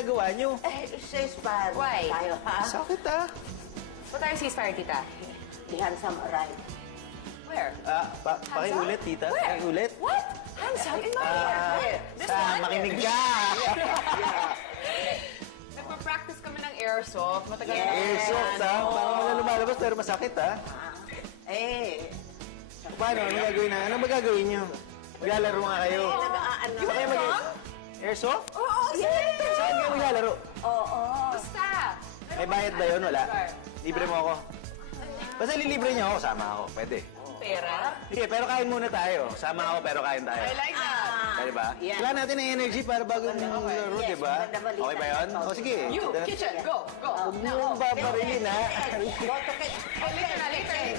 ginagawa nyo? Ceasefire tayo, ha? Sakit, ha? Ba't tayo ceasefire, tita? The handsome arrived. Where? Pakiulit, tita. Where? Pakiulit. What? Handsome? In my hair. This one? Makinig ka! Nagpa-practice kami ng airsoft. Matagal na. Airsoft, ha? Parang wala lumalabas pero masakit, ha? Paano? Ano gagawin na? Ano magagawin nyo? Maglalaro nga kayo. Airsoft? Oo, sige. Saan kayo maglalaro? Oo. Basta. May bayad ba yun? Wala. Libre mo ako. Basta lilibre niyo ako, sama ako. Pwede. Pera? Sige, pero kain muna tayo. Sama ako, pero kain tayo. I like that. Kaya ba? Kailangan natin ng energy para bago yung laro, di ba? Okay ba yun? O, sige. You, kitchen, go, go. Huwag mo yung babarilin, ha? Go to kitchen.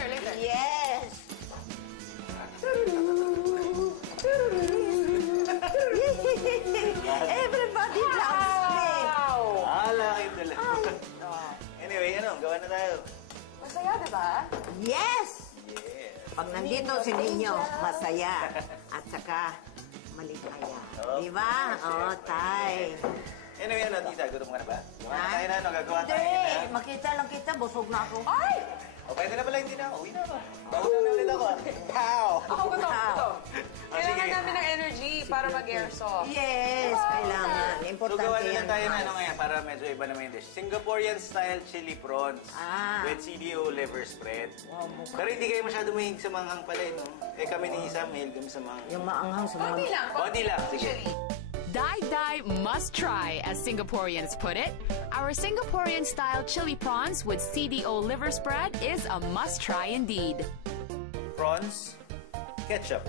Later. Yes. Everybody loves me. Laki dala. Anyway, gawa na tayo. Masaya, diba? Yes. Yes. Pag nandito si Ninyo, masaya. At saka, maligaya. Diba? Oo, tay. Anyway, tita, gutom ka na ba? Gagawa tayo na, gagawa tayo Hindi, na. makita lang kita, busog na ako. Ay! O, pwede na pala, hindi na. Uwi na ako. Bago na ulit ako. Pow! Ako ba ito? Kailangan sige. namin ng energy para mag-airsoft. Yes, kailangan. So, Importante gawa na yan. lang tayo na ngayon para medyo iba naman yung dish. Singaporean style chili prawns with CDO liver spread. Pero hindi kayo masyado mahilig sa manghang pala, no? Kami ni Isa, mahilig kami sa manghang. Yung maanghang sa mga... Konti lang, sige. Die must try, as Singaporeans put it. Our Singaporean-style chili prawns with CDO liver spread is a must-try indeed. Prawns, ketchup,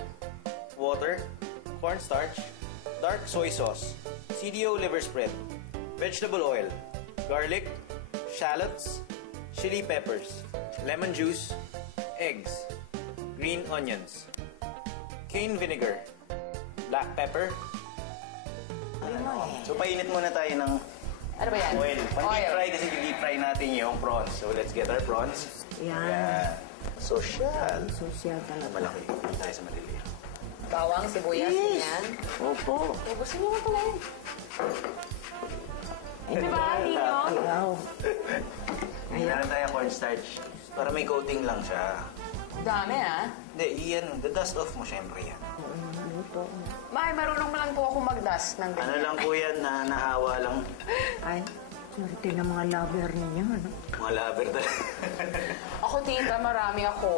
water, cornstarch, dark soy sauce, CDO liver spread, vegetable oil, garlic, shallots, chili peppers, lemon juice, eggs, green onions, cane vinegar, black pepper. So, painit muna tayo ng Ano ba yan? oil. Pag-deep fry kasi deep fry natin yung prawns. So, let's get our prawns. Yan. Social. Social talaga. Malaki. Hindi tayo sa maliliit. Bawang, sibuyas, yan. Opo. Ubusin niyo mo pala yun. Diba, Nino? Ayaw. Meron tayo cornstarch. Para may coating lang siya. Dami, ha? Hindi, the dust off mo, syempre yan. May, marunong mo lang po ako mag-dust ng Ano lang po yan, nahawa lang. Ay, swerte ng mga lover ninyo, ano? Mga lover talaga. Ako, tita, marami ako.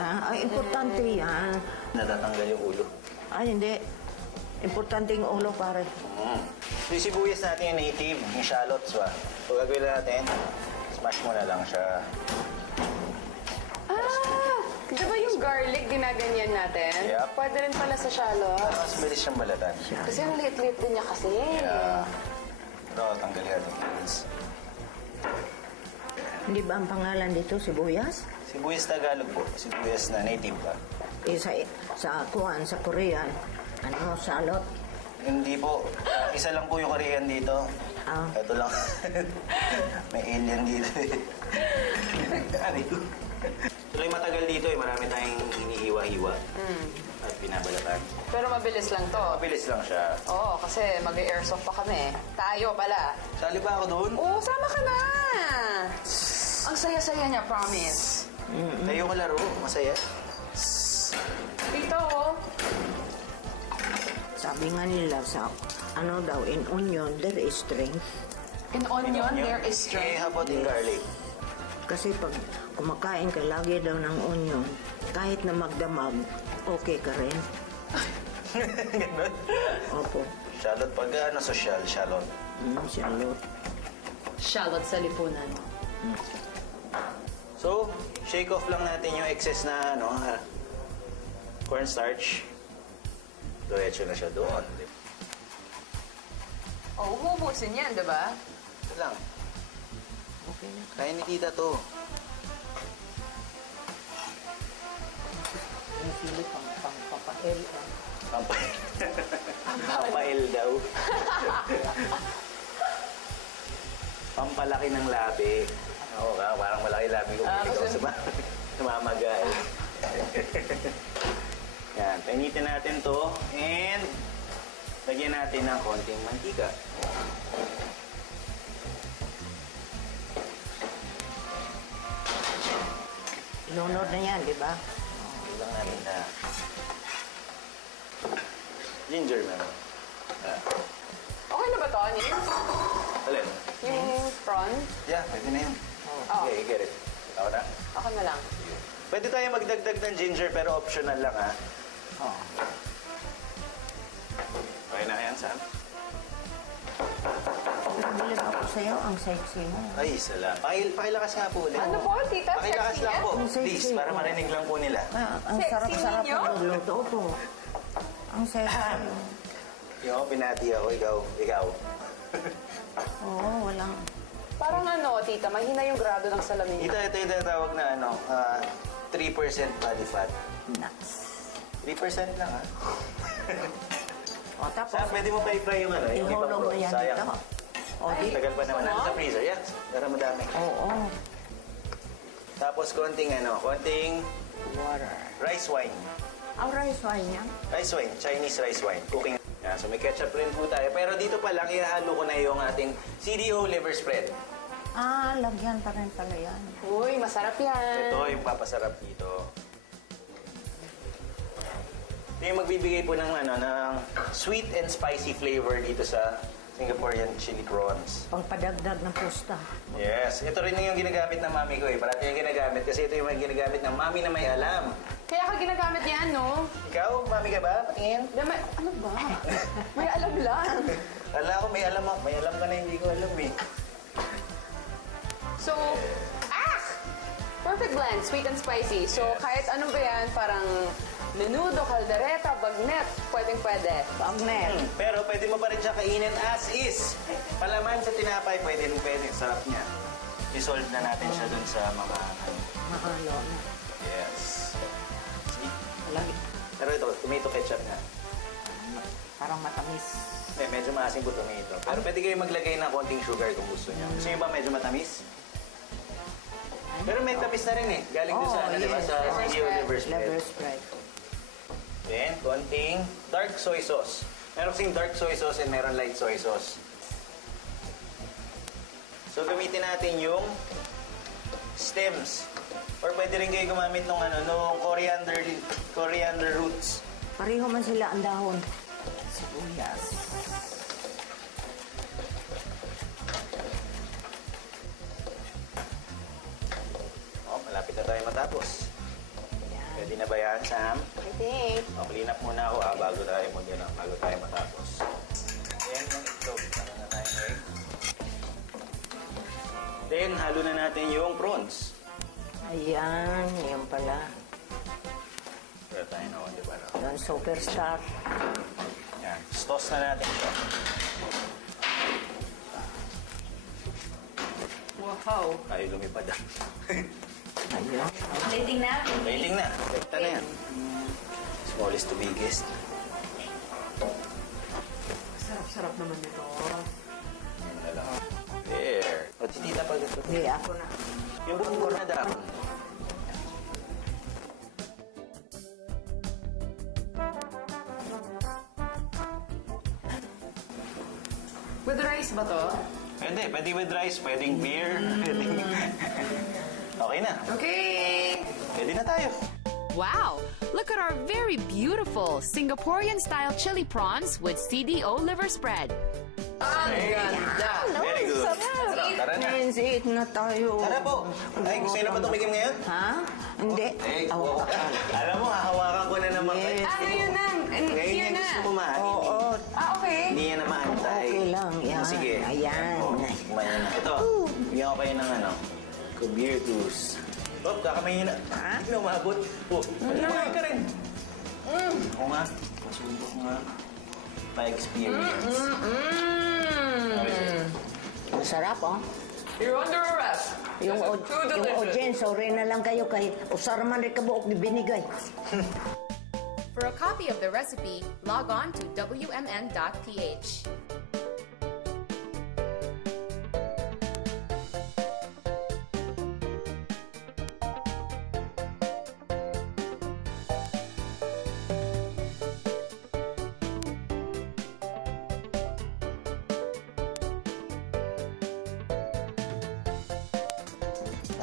Ay, importante yan. Natatanggal yung ulo. Ay, hindi. Importante yung ulo, pare. Yung sibuyas natin yung native, yung shallots ba? So, gagawin na natin, smash mo na lang siya. Di ba yung garlic ginaganyan natin? Yep. Pwede rin pala sa shallot. Para mas bilis siyang balatan. Kasi ang liit-liit din niya kasi. Yeah. Ito, tanggalin natin. Hindi ba ang pangalan dito, sibuyas? Sibuyas Tagalog po. Sibuyas na native ba? Eh, sa Kuan, sa Korean, ano, salot? Hindi po. Isa lang po yung Korean dito. Ito lang. May alien dito eh. Tuloy matagal dito eh. Marami tayong hinihiwa-hiwa. At binabalatan. Pero mabilis lang to. Mabilis lang siya. Oo, kasi mag-airsoft pa kami. Tayo pala. Sali ba ako doon? Oo, sama ka na! Ang saya-saya niya, promise. Tayo ko laro. Masaya. Dito, oh. Sabi nga nila sa, ano daw, in onion, there is strength. In onion, there is Eh, strength. how about in garlic? Kasi pag kumakain ka lagi daw ng onion, kahit na magdamag, okay ka rin. Ganun? Opo. Shallot pag social, shallot. Salot. Shallot sa lipunan. So, shake off lang natin yung excess na cornstarch. Diretso na siya doon. Oh, umubusin yan, di ba? Ito lang. Okay na. Kaya ni tita to. May sili pang papael. Pampail daw. Pampalaki ng labi. Oo nga, parang malaki labi ko. Namamagay. Yan, painitin natin to and lagyan natin ng konting mantika. Lunod na yan, di ba? Ilang natin na ginger na. Okay na ba to, Aniel? Alin? Yung prawn? Yeah, pwede na yun. Oh. Okay, get it. Ako na. Okay na lang. Pwede tayo magdagdag ng ginger pero optional lang ha. Oo. Okay na yan, Sam? Nabilib ako sa'yo, ang sexy mo. Ay, salamat. Pakilakas nga po ulit. Ano po, tita? Pakilakas Sexy lang yan? po, Ang sexy please, para po. marinig lang po nila. Ang Sexy sarap-sarap ninyo? ang luto po. Ang sexy. Yung pinati ako, ikaw. Oo, walang... Parang ano, tita, mahina yung grado ng salamin niyo. Ito yung tinatawag na 3% body fat. Nuts. 3% lang ha. O, tapos, Sam, pwede mo pa i-fry yung yung ibang ihulog mo prawns. yan Sayang. dito. O, di... Tagal pa naman. Ano sa freezer? Yan. Para madami. Oo. Tapos konting Water. rice wine. Ang rice wine yan. Rice wine. Chinese rice wine. Cooking. Yan. So may ketchup rin po tayo. Pero dito pa lang, ihahalo ko na yung ating CDO liver spread. Ah, lagyan pa rin pala yan. Uy, masarap yan. Ito yung papasarap dito. Ito yung magbibigay po ng sweet and spicy flavor dito sa Singaporean chili prawns. Pangpadagdag ng pusta. Yes. Ito rin yung ginagamit ng mami ko eh. Parati yung ginagamit kasi ito yung ginagamit ng mami na may alam. Kaya ka ginagamit yan, no? Ikaw, mami ka ba? Patingin. Ano ba? May alam lang. Kala ko may alam ako. May alam ka na hindi ko alam eh. So, perfect blend, sweet and spicy. So, Yes. kahit ano ba yan, parang menudo, caldereta, bagnet, pwedeng-pwede. Pagnet. Pero pwede mo pa rin siya kainin as is. Palaman sa tinapay, pwede. Sarap niya. I-solve na natin siya dun sa mga Mahalo na. Yes. See? Lagi. Pero ito, tomato ketchup na. Parang matamis. Medyo maasim po tomato. Pero pwede kayo maglagay ng konting sugar kung gusto niyo. Gusto niyo ba medyo matamis? Pero may tamis na rin eh. Galing dun sa, di ba? yes. Sa CDO liver spread. Liver spread. Then, konting dark soy sauce. Meron kasing dark soy sauce and meron light soy sauce. So, gamitin natin yung stems. Or pwede rin kayo gumamit nung coriander roots. Pareho man sila ang dahon. Sibuyas. Oh, malapit na tayo matapos. Pwede na ba yan, Sam? I think. Clean up muna ako bago tayo matapos. Then, yung itlog. Ano na tayo egg. Then, halo na natin yung prawns. Ayan, yan pala. Pero tayo na, di ba? Yung superstar. Yan. Toss na natin siya. Wow. Tayo lumipad ah. Ayun. Plating na. Rating na. Rekta na yan. Smallest to biggest. Sarap-sarap naman ito. Yan na lang. There. O, si tita pag ito. Hindi, ako na. Yung buong ko na daw. With rice ba to? Pwede with rice, pwedeng beer, pwedeng... Okay na. Okay. Pwede na tayo. Wow! Look at our very beautiful Singaporean-style chili prawns with CDO liver spread. Ang ganda. Very good. Tara na. Friends, eat na tayo. Tara po. Ay, gusto niyo na ba tumikim ngayon? Ha? Hindi. Eh, Awa ka. alam mo, hahawakan ko na naman. Yes. Yun na. Ngayon Yun yung na. gusto mo maanin. Oo. Okay. Hindi yan na maantay. Okay lang. Yan. Sige. Ayan. Kumain na. Ito, bigyan ko kayo ng beer juice. Oh, kakamayin na. Ha? Hindi na umabot. Oh, kumain ka rin. Oo nga. Masubok nga. Pa-experience. Masarap, oh. You're under arrest. Yung audience, sorry na lang kayo kay usar man rin kabuok ni binigay. For a copy of the recipe, log on to wmn.ph.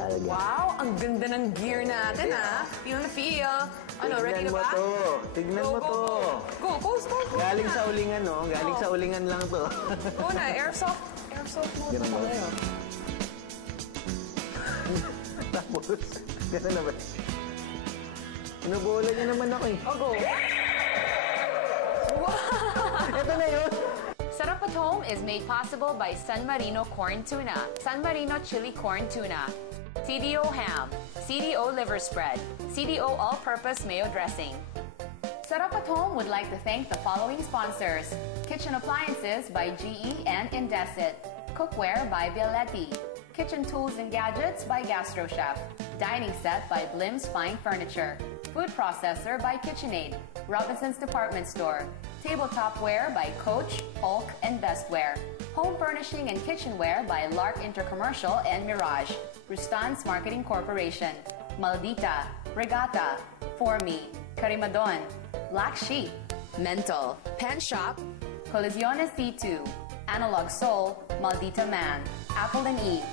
lalagyan. Wow, ang ganda ng gear natin, ha? Feel na feel. Ano, ready na ba? Tignan mo to. Go, go, go. Galing sa ulingan, no? Galing sa ulingan lang to. Go na, airsoft. Airsoft mode na tayo. Tapos, gano'n na ba? Inubola niya naman ako eh. Oh, go. Wow! Ito na yun. Sarap at Home is made possible by San Marino Corn Tuna, San Marino Chili Corn Tuna, CDO Ham, CDO Liver Spread, CDO All-Purpose Mayo Dressing. Sarap at Home would like to thank the following sponsors: Kitchen Appliances by GE and Indesit, Cookware by Bialetti, Kitchen Tools and Gadgets by GastroChef, Dining Set by Blim's Fine Furniture, Food Processor by KitchenAid, Robinson's Department Store, Tabletopware by Coach, Hulk, and Bestware, Home Furnishing and Kitchenware by Lark Intercommercial and Mirage, Rustan's Marketing Corporation, Maldita, Regatta, For Me, Carimadon, Black Sheep, Mental, Pen Shop, Colisiones C2, Analog Soul, Maldita Man, Apple and Eve.